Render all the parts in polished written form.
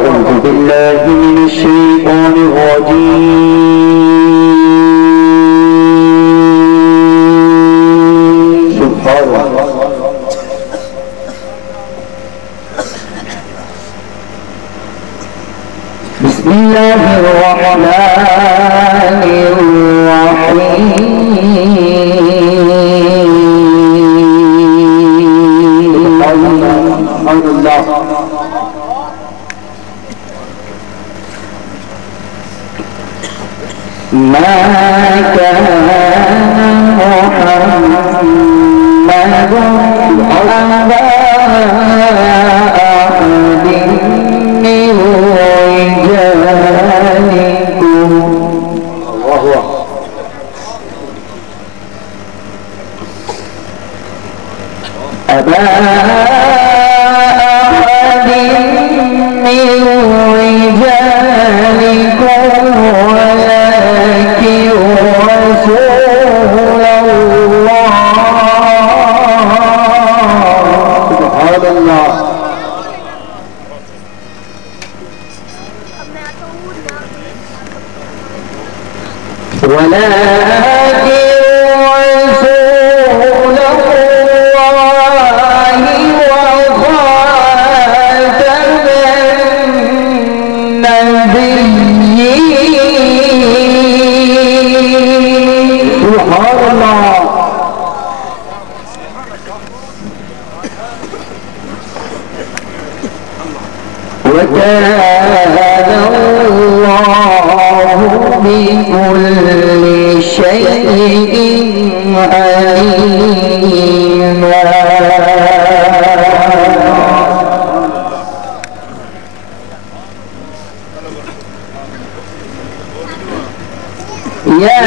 أعوذ بالله من الشيطان الرجيم. سبحان الله. بسم الله الرحمن الرحيم. الحمد لله. ما كان محمد أبا أحد من رجالكم. الله أبا أحد من رجالكم ولكن رسول الله. سبحان الله. وكان الله بكل شيء عليما. يا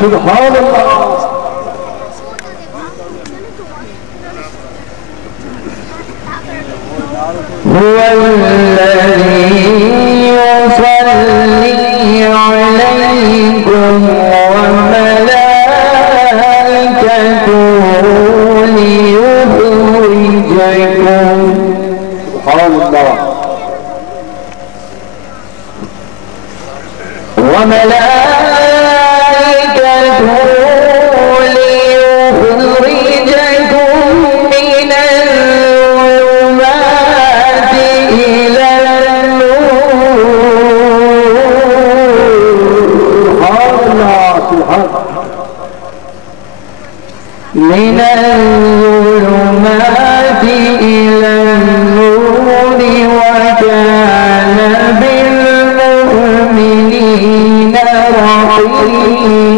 سبحان الله. هو الذي يصلي عليكم وملائكته ليخرجكم. سبحان الله. من الظلمات إلى النور وكان بالمؤمنين رحيما.